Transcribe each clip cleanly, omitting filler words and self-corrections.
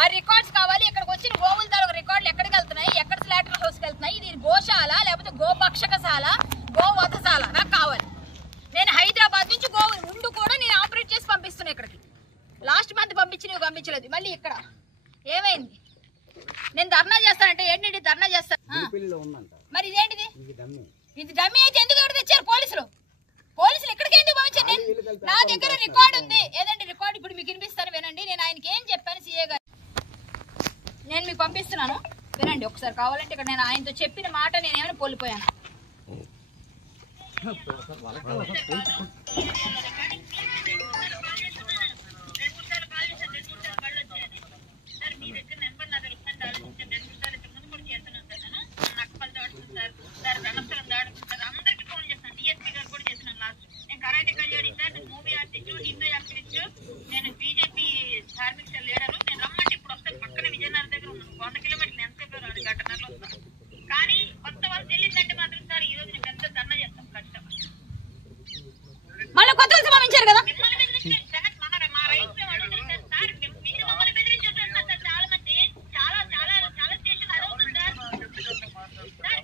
ఆ రికార్డ్స్ కావాలి. ఇక్కడికి వచ్చిన గోవుల తాలూకు రికార్డులు ఎక్కడికి వెళ్తున్నాయి, ఎక్కడ స్లాటర్ హౌస్కి వెళ్తున్నాయి, ఇది గోశాల లేకపోతే గోభక్షకశాల, గోవధశాల నాకు కావాలి. నేను హైదరాబాద్ నుంచి గోవు ముందు కూడా నేను ఆపరేట్ చేసి పంపిస్తున్నా ఇక్కడికి. లాస్ట్ మంత్ పంపించి పంపించలేదు. మళ్ళీ ఇక్కడ ఏమైంది? నేను ధర్నా చేస్తానంటే ఏంటి ధర్నా చేస్తాను. మరి ఇదేంటిది? ఇది డమ్మీ అయితే ఎందుకు ఎవరు తెచ్చారు? పోలీసులు ఇక్కడికి ఎందుకు పంపించారు? నా దగ్గర రికార్డు ఉంది. ఏదండి రికార్డు? ఇప్పుడు మీకు వినిపిస్తాను వినండి. నేను ఆయనకి ఏం చెప్పాను సీఏ గారు, నేను మీకు పంపిస్తున్నాను వినండి ఒకసారి. కావాలంటే ఇక్కడ నేను ఆయనతో చెప్పిన మాట నేనేమైనా కోల్పోయాను. నేను బీజేపీ ధార్మిక లీడరు. నేను రమ్మంటే ఇప్పుడు వస్తాను. పక్కన విజయనగరం దగ్గర ఉన్నాను. 100 కిలోమీటర్లు ఎంతసేపు రాదు, గంటన్నరలో వస్తాను. కానీ కొత్త వాళ్ళు తెలియదంటే మాత్రం సార్ ఈ రోజు నేను పెద్ద ధర్నా చేస్తాం ఖచ్చితంగా. మళ్ళీ కొత్త వాళ్ళు పంపించారు కదా. మిమ్మల్ని బెదిరించారు మా రైతు అడుగుతారు సార్. మీరు మమ్మల్ని బెదిరించారు సార్. చాలా మంది చాలా చాలా చాలా స్టేషన్ అడుగుతుంది సార్.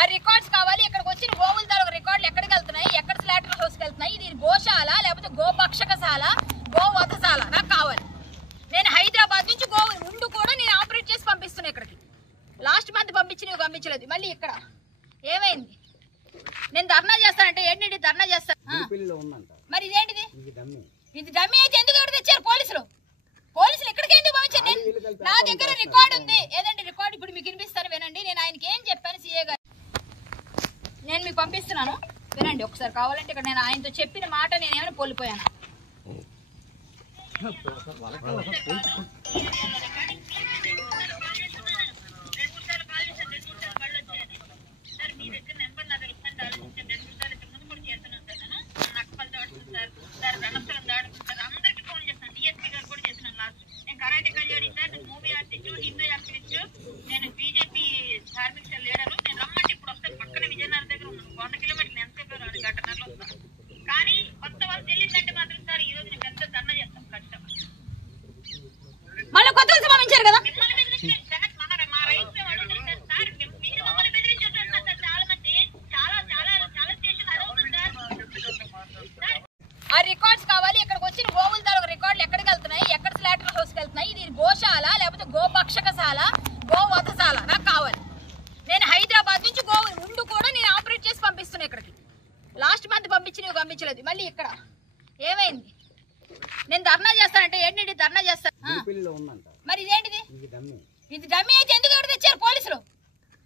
ఆ రికార్డ్స్ కావాలి. ఇక్కడికి వచ్చిన గోవుల తాలూకు రికార్డులు ఎక్కడికి వెళ్తున్నాయి, ఎక్కడ స్లాటర్ హౌస్కి వెళ్తున్నాయి, ఇది గోశాల లేకపోతే గోభక్షకశాల, గోవధశాల నాకు కావాలి. నేను హైదరాబాద్ నుంచి గోవు ముందు కూడా నేను ఆపరేట్ చేసి పంపిస్తున్నా ఇక్కడికి. లాస్ట్ మంత్ పంపించి పంపించలేదు. మళ్ళీ ఇక్కడ ఏమైంది? నేను ధర్నా చేస్తానంటే ఏంటి ధర్నా చేస్తాను. మరి ఇదేంటిది? ఇది డమ్మీ అయితే ఎందుకు ఎవరు తెచ్చారు? పోలీసులు ఇక్కడికి ఎందుకు పంపించారు? నా దగ్గర రికార్డు ఉంది. ఏదండి రికార్డు? ఇప్పుడు మీకు వినిపిస్తాను వినండి. నేను ఆయనకి ఏం చెప్పాను సీఏ గారు, నేను మీకు పంపిస్తున్నాను వినండి ఒకసారి. కావాలంటే ఇక్కడ నేను ఆయనతో చెప్పిన మాట నేనేమైనా కోల్పోయాను. అందరికి ఫోన్ చేస్తాను. డిఎస్పీ గారు కూడా చేస్తున్నాను లాస్ట్. నేను కరాటే కళ్యాణి సార్. నేను మూవీ ఆర్టిస్ట్, హిందూ యాక్టివిస్ట్. నేను బీజేపీ ధార్మిక లీడరు. నేను రమ్మంటే ఇప్పుడు వస్తాను. పక్కన విజయనగరం దగ్గర ఉన్నాను. 100 కిలోమీటర్లు ఎంతసేపు రాదు, గంటన్నరలో వస్తాను. కానీ కొత్త వాళ్ళు తెలియదంటే మాత్రం సార్ ఈ రోజు నేను పెద్ద ధర్నా చేస్తాం ఖచ్చితంగా. మళ్ళీ కొత్త వాళ్ళు పంపించారు కదా. మిమ్మల్ని బెదిరించారు సార్. మా రైతు అడుగుతారు సార్. మీరు మమ్మల్ని బెదిరించారు సార్. చాలా మంది చాలా చాలా చాలా స్టేషన్ అడుగుతుంది సార్. ఆ రికార్డ్స్ కావాలి. ఇక్కడికి వచ్చిన గోవుల తాలూకు రికార్డులు ఎక్కడికి వెళ్తున్నాయి, ఎక్కడ స్లాటర్ హౌస్కి వెళ్తున్నాయి, ఇది గోశాల లేకపోతే గోభక్షకశాల, గోవధశాల నాకు కావాలి. నేను హైదరాబాద్ నుంచి గోవు ముందు కూడా నేను ఆపరేట్ చేసి పంపిస్తున్నా ఇక్కడికి. లాస్ట్ మంత్ పంపించి పంపించలేదు. మళ్ళీ ఇక్కడ ఏమైంది? నేను ధర్నా చేస్తానంటే ఏంటి ధర్నా చేస్తాను. మరి ఇదేంటిది? ఇది డమ్మీ అయితే ఎందుకు ఎవరు తెచ్చారు?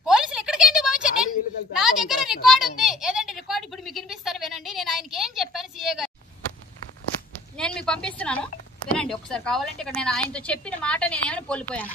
పోలీసులు ఇక్కడికి ఎందుకు పంపించారు? నా దగ్గర రికార్డు ఉంది. ఏదండి రికార్డు? ఇప్పుడు మీకు వినిపిస్తాను వినండి. నేను ఆయనకి ఏం చెప్పాను సీఏ గారు, నేను మీకు పంపిస్తున్నాను వినండి ఒకసారి. కావాలంటే ఇక్కడ నేను ఆయనతో చెప్పిన మాట నేనేమైనా కోల్పోయాను.